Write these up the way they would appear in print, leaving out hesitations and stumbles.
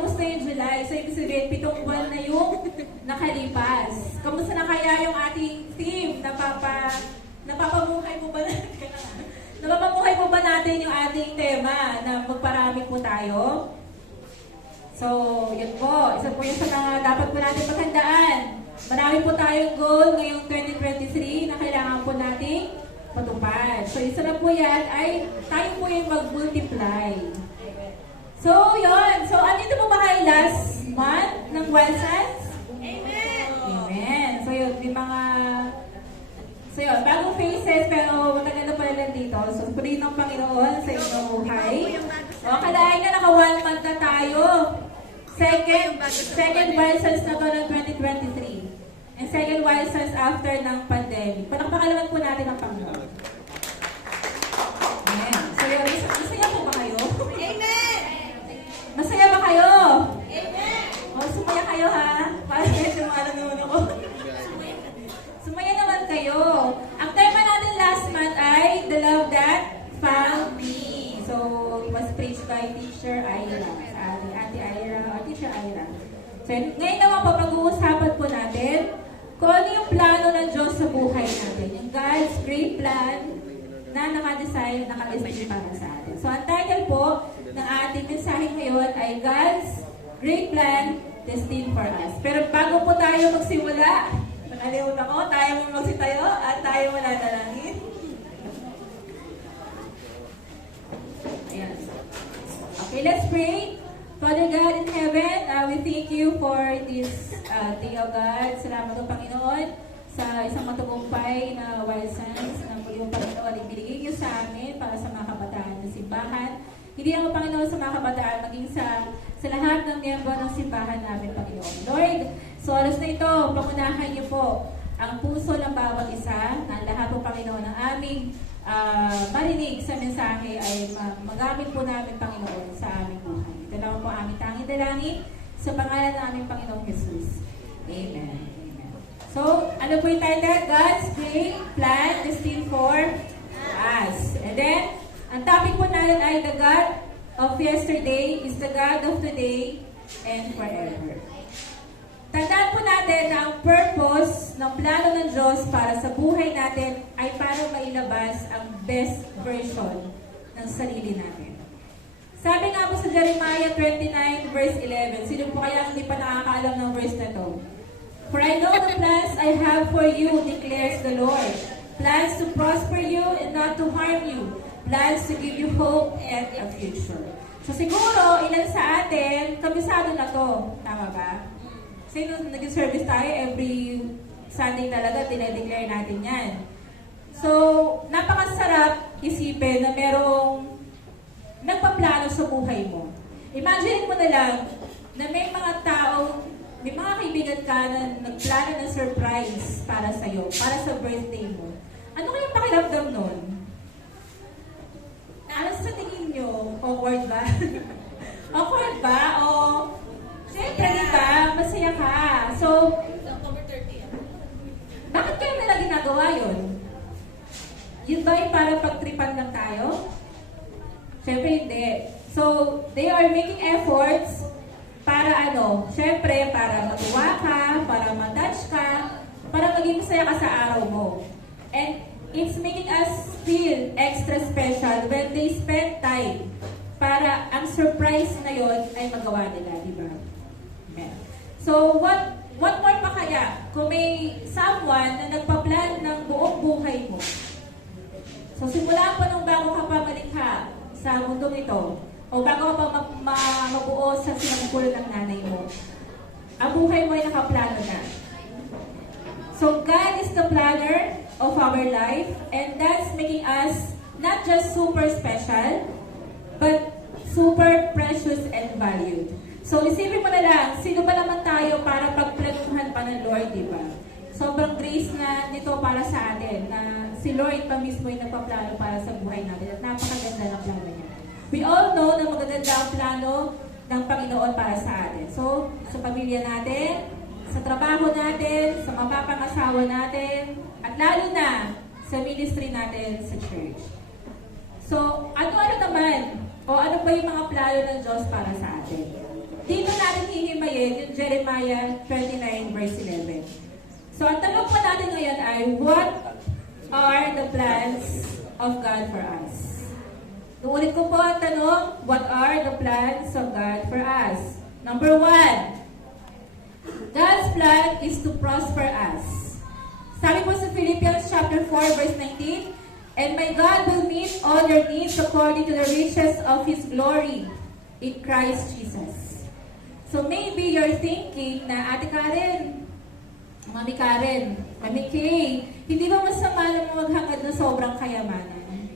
kamusta yung July? So, ibig sabihin, 7 buwan na yung nakalipas. Kamusta na kaya yung ating team? Napapamuhay mo ba natin? Napapamuhay mo ba natin yung ating tema na magparami po tayo? So, yun po. Isa po yun sa mga dapat po natin maghandaan. Marami po tayong goal ngayong 2023 na kailangan po nating patupad. So, isa na po yan ay tayo po yung mag-multiply. So, yun. So, andito po ba kayo last month ng Wild Sands? Amen! Amen. So, yun. May mga... So, yun. Bagong faces, pero matagal na pala lang dito. So, purihin ng Panginoon sa inyong buhay. O, kalahin na naka 1 month na tayo. Second Wild Sands na to ng 2023. And second Wild Sands after ng pandemic. Panakpakalaman po natin ang Panginoon. Amen. So, yun. Masaya po ba kayo? Amen! Masaya ba kayo? Amen! O, sumaya kayo ha? Para medyo maalanunan ako. Sumaya naman kayo. Ang tema natin last month ay The Love That Found Me. So, it was preached by Teacher Ira. Ate Ira, or Teacher Ira. So, ngayon naman po, pag-uusapan po natin kung ano yung plano ng Diyos sa buhay natin. Yung God's great plan na nakadesign, nakadesign para sa atin. So, ang title po ng ating mensahe ngayon ay God's Great Plan Destined for Us. Pero bago po tayo magsimula, nakalimutan ko, tayo mo magsitayo at tayo mo natalangin. Ayan. Okay, let's pray. Father God in heaven, we thank you for this day of God. Salamat po, Panginoon, sa isang matagumpay na Wild Sands na po yung Panginoon ibinigay niyo sa amin para sa mga kabataan ng simbahan. Hindi lang, Panginoon, sa mga kabataan, maging sa lahat ng miyembro ng simbahan namin, Panginoon. Lord, sa oras na ito, pangunahan niyo po ang puso ng bawat isa, na lahat po, Panginoon, ng aming marinig sa mensahe ay magamit po namin, Panginoon, sa aming buhay. Ito naman po aming tanging dalangin sa pangalan ng aming Panginoong Jesus. Amen. Amen. So, ano po yung title? God's Great Plan Destined for Us. And then, ang topic po natin ay the God of yesterday is the God of today and forever. Tandaan po natin na ang purpose ng plano ng Diyos para sa buhay natin ay para mailabas ang best version ng sarili natin. Sabi nga po sa Jeremiah 29 verse 11, sino po kaya hindi pa nakakaalam ng verse na to? For I know the plans I have for you, declares the Lord. Plans to prosper you and not to harm you. Plans to give you hope and a future. So siguro, ilan sa atin, kabisado na to. Tama ba? Kasi nung naging service tayo, every Sunday talaga, dinedeclare natin yan. So, napakasarap isipin na merong nagpaplano sa buhay mo. Imagine mo na lang na may mga tao, may mga kaibigan ka na nagplano ng surprise para sa'yo, para sa birthday mo. Ano kayang pakiramdam nun? Ano sa tingin nyo? Awkward ba? Awkward ba? O, siyempre, di ba? Masaya ka. So, October 30. bakit kayo nila ginagawa yun? Yun ba ay para pagtripan lang tayo? Siyempre, hindi. So, they are making efforts para ano? Siyempre, para matuwa ka, para matouch ka, para maging masaya ka sa araw mo. And it's making us feel extra special when they spend time para ang surprise na yon ay magawa nila, di ba? Amen. So, what more pa kaya kung may someone na nagpa-plan ng buong buhay mo? So, simula pa nung bago ka pa malikha sa mundong ito, o bago ka pa mabuo sa sinampulan ng nanay mo, ang buhay mo ay nakaplano na. So, God is the planner of our life, and that's making us not just super special, but super precious and valued. So, isipin mo na lang, sino ba naman tayo para pagplanuhan pa ng Lord, di ba? Sobrang grace na nito para sa atin, na si Lord pa mismo yung nagpaplano para sa buhay natin, at napakaganda ng plano niya. We all know na magaganda ang plano ng Panginoon para sa atin. So, sa pamilya natin, sa trabaho natin, sa mapapangasawa natin, at lalo na sa ministry natin sa church. So, ano naman, o ano ba yung mga plano ng Diyos para sa atin? dito natin hihimayin yung Jeremiah 29 verse 11. So, ang tanong po natin ngayon ay, what are the plans of God for us? Uulit ko po ang tanong, what are the plans of God for us? Number 1, God's plan is to prosper us. Sabi po sa Philippians chapter 4 verse 19, and my God will meet all your needs according to the riches of His glory in Christ Jesus. So maybe you're thinking na, Ate Karen, Mami Karen, Mami Kay, hindi ba masama na maghangad na sobrang kayamanan?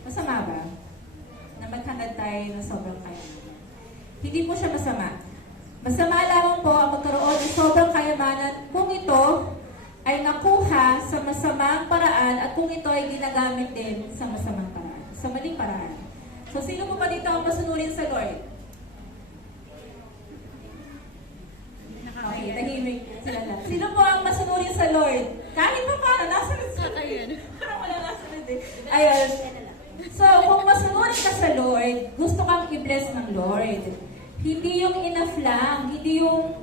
Masama ba? Na maghangad tayo ng sobrang kayamanan? Hindi po siya masama. Masama lamang po ang magkaroon ng sobrang kayamanan kung ito ay nakuha sa masamang paraan at kung ito ay ginagamit din sa masamang paraan, sa maling paraan. So, sino po ba dito ang masunurin sa Lord? Okay, tahimik sila lang. Sino po ang masunurin sa Lord? Kahit pa paano, nasa rin. Parang wala nasa rin eh. Ayun. So, kung masunurin ka sa Lord, gusto kang i-bless ng Lord. Hindi yung enough lang, hindi yung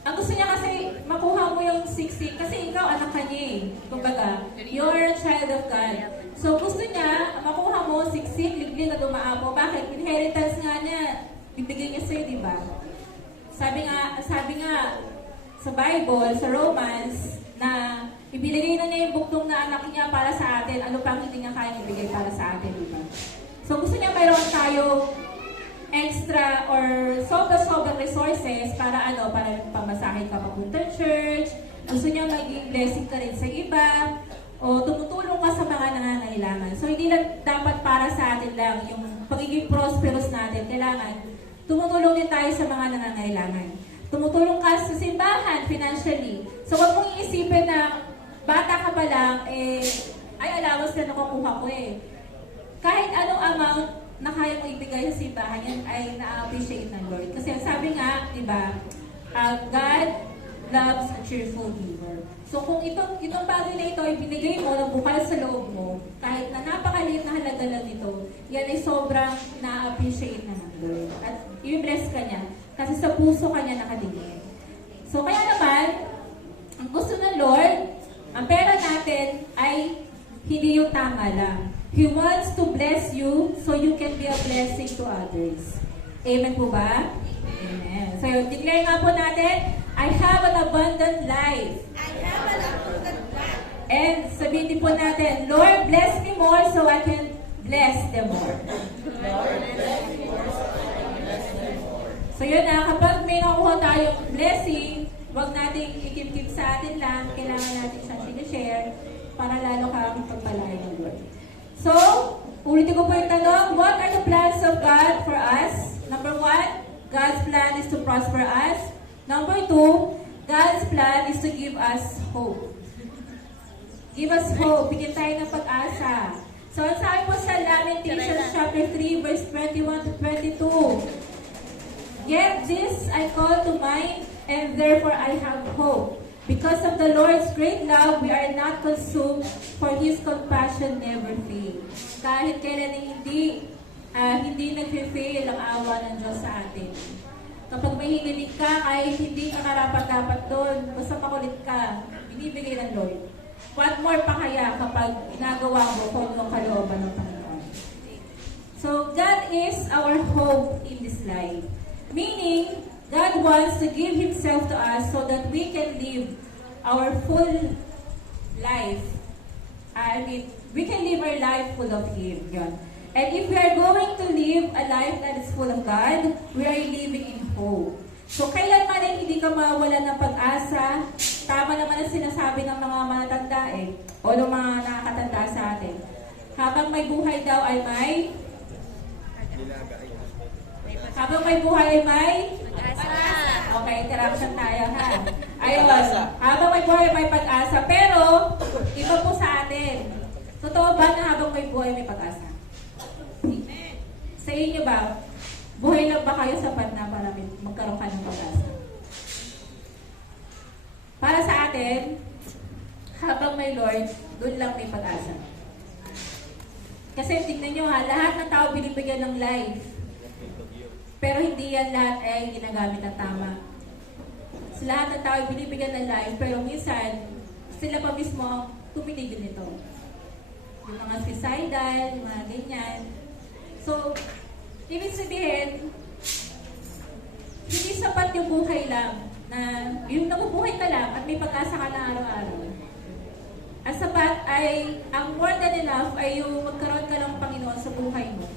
ang gusto niya kasi makuha mo yung siksik kasi ikaw anak ka niya eh. Kumbaga, you're a child of God. So gusto niya makuha mo siksik, liglig at umaamo. Bakit? Inheritance nga niya. Bibigay niya sa'yo, di ba? Sabi nga sa Bible, sa Romans, na ibinigay na niya yung buktong na anak niya para sa atin. Ano pang hindi niya kayang ibigay para sa atin, di ba? So gusto niya mayroon tayo extra or sobrang resources para para pamasahin ka papunta church, gusto niya maging blessing ka rin sa iba, o tumutulong ka sa mga nangangailangan. So, hindi lang dapat para sa atin lang yung pagiging prosperous natin. Kailangan, tumutulong din tayo sa mga nangangailangan. Tumutulong ka sa simbahan financially. So, huwag mong iisipin na bata ka pa lang, ay allowance na nakukuha ko eh. Kahit anong amount na kaya mo ibigay sa simbahan, yan ay na-appreciate ng Lord. Kasi sabi nga, di ba, God loves a cheerful giver. So kung itong bagay na ito ay binigay mo, nabukal sa loob mo, kahit na napakaliit na halaga lang ito, yan ay sobrang na-appreciate na ng Lord. At i-bless ka niya, kasi sa puso ka niya nakatingin. So kaya naman, ang gusto ng Lord, ang pera natin ay hindi yung tama lang. He wants to bless you so you can be a blessing to others. Amen po ba? Amen. So, declare nga po natin, I have an abundant life. I have an abundant life. And sabihin din po natin, Lord, bless me more so I can bless them more. So yun na, kapag may nakuha tayong blessing, huwag nating ikip-kip sa atin lang, kailangan natin siyang sinishare para lalo kang pagpalain ng Lord. So, ulitin ko po yung tanong, what are the plans of God for us? Number 1, God's plan is to prosper us. Number 2, God's plan is to give us hope. Give us hope. Bigyan tayo ng pag-asa. So, ang sabi po sa Lamentations chapter 3, verse 21 to 22. Yet this I call to mind, and therefore I have hope. Because of the Lord's great love, we are not consumed, for His compassion never fails. Kahit kailan hindi nag-fail ang awa ng Diyos sa atin. Kapag may hiniling ka, kahit hindi ka karapat-dapat doon, basta makulit ka, binibigay ng Lord. What more pa kaya kapag ginagawa mo kung yung kalooban ng Panginoon? So, God is our hope in this life. Meaning, God wants to give Himself to us so that we can live our full life. We can live our life full of Him. Yun. And if we are going to live a life that is full of God, we are living in hope. So, kailanman ay hindi ka mawalan ng pag-asa. Tama naman ang sinasabi ng mga matatanda o ng mga nakakatanda sa atin. Habang may buhay daw ay may... Habang may buhay ay may... Okay, interruption tayo ha. Ayun, habang may buhay may pag-asa. Pero, iba po sa atin. Totoo ba na habang may buhay may pag-asa? Amen. Sa inyo ba, buhay lang ba kayo sapat na para magkaroon ka ng pag-asa? Para sa atin, habang may Lord, doon lang may pag-asa. Kasi tingnan nyo ha, lahat ng tao binibigyan ng life. Pero hindi yan lahat ay ginagamit na tama. Sa lahat ng tao ay binibigyan ng life, pero minsan, sila pa mismo ang tumitigil nito. Yung mga suicidal, yung mga ganyan. So, ibig sabihin, hindi sapat yung buhay lang, na yung nabubuhay ka lang at may pag-asa ka na araw-araw. Ang sapat ay, ang more than enough ay yung magkaroon ka ng Panginoon sa buhay mo,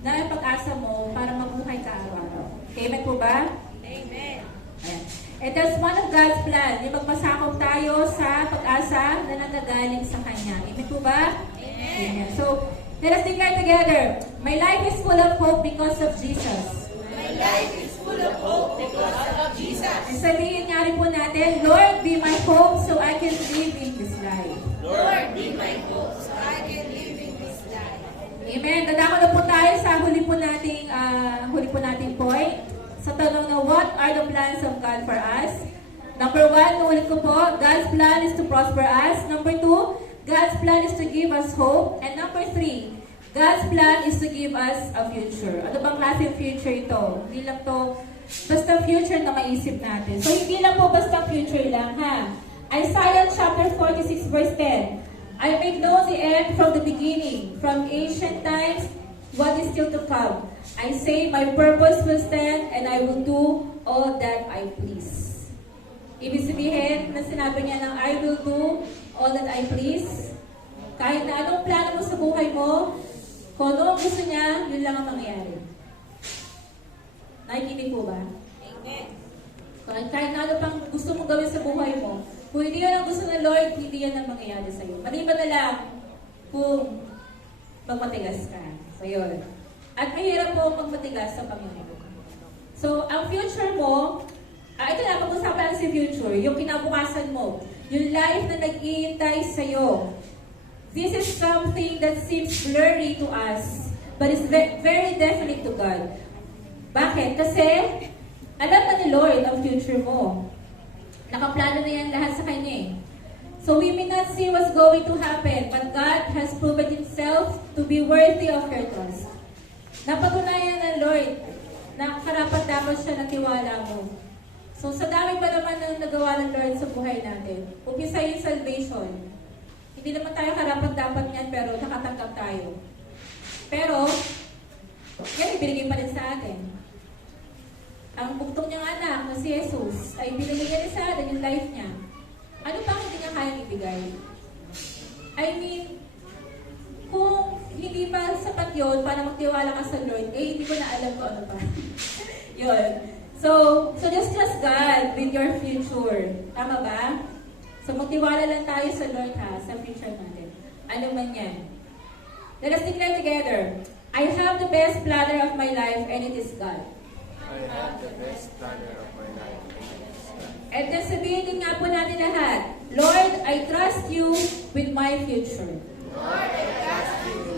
na ang pag-asa mo para mabuhay ka araw-araw. Amen po ba? Amen. Ayan. It is one of God's plan, yung magpasakop tayo sa pag-asa na nanggagaling sa Kanya. Amen po ba? Amen. So, let us declare together, my life is full of hope because of Jesus. My life is full of hope because of Jesus. And sabihin nga rin po natin, Lord, be my hope so I can live in this life. Lord, be my hope so I can live in this life. Amen. Dadako na po tayo sa huli po nating point. Sa tanong na, what are the plans of God for us? Number 1, nuulit ko po, God's plan is to prosper us. Number 2, God's plan is to give us hope. And number 3, God's plan is to give us a future. Ano bang klaseng future ito? Hindi lang to basta future na maisip natin. So, hindi lang po basta future lang, ha? Isaiah chapter 46 verse 10. I make known the end from the beginning, from ancient times, what is still to come. I say, my purpose will stand, and I will do all that I please. Ibig sabihin, na sinabi niya ng I will do all that I please. Kahit na anong plano mo sa buhay mo, kung ano ang gusto niya, yun lang ang mangyayari. Nakikinig po ba? Amen. Kahit na ano pang gusto mong gawin sa buhay mo, kung hindi yan ang gusto ng Lord, hindi yan ang mangyayari sa'yo. Maliban na lang kung magmatigas ka. So, yun. At mahirap po magmatigas sa Panginoon. So, ang future mo, ito na, pag-usapan sa future, yung kinabukasan mo, yung life na nag-iintay sa'yo. This is something that seems blurry to us, but is very definite to God. Bakit? Kasi, alam na ni Lord ang future mo. Nakaplano na yan lahat sa Kanya eh. So we may not see what's going to happen, but God has proven Himself to be worthy of your trust. Napatunayan ng Lord na karapat-dapat siya ng tiwala mo. So sa dami pa naman ng nagawa ng Lord sa buhay natin, umpisa yung salvation. Hindi naman tayo karapat-dapat niyan, pero nakatanggap tayo. Pero, yan ibinigay pa rin sa atin. Ang bugtong niyang anak na si Jesus ay binigay niya rin sa atin yung life niya. Ano pa hindi niya kayang ibigay? I mean, kung hindi pa sapat yun para magtiwala ka sa Lord, hindi ko na alam kung ano pa. Yun. So just trust God with your future. Tama ba? So magtiwala lang tayo sa Lord ha, sa future natin. Ano man yan. Let us declare together, I have the best planner of my life and it is God. I have the best planner of my life. And then sabihin din nga po natin lahat, Lord, I trust you with my future. Lord, I trust you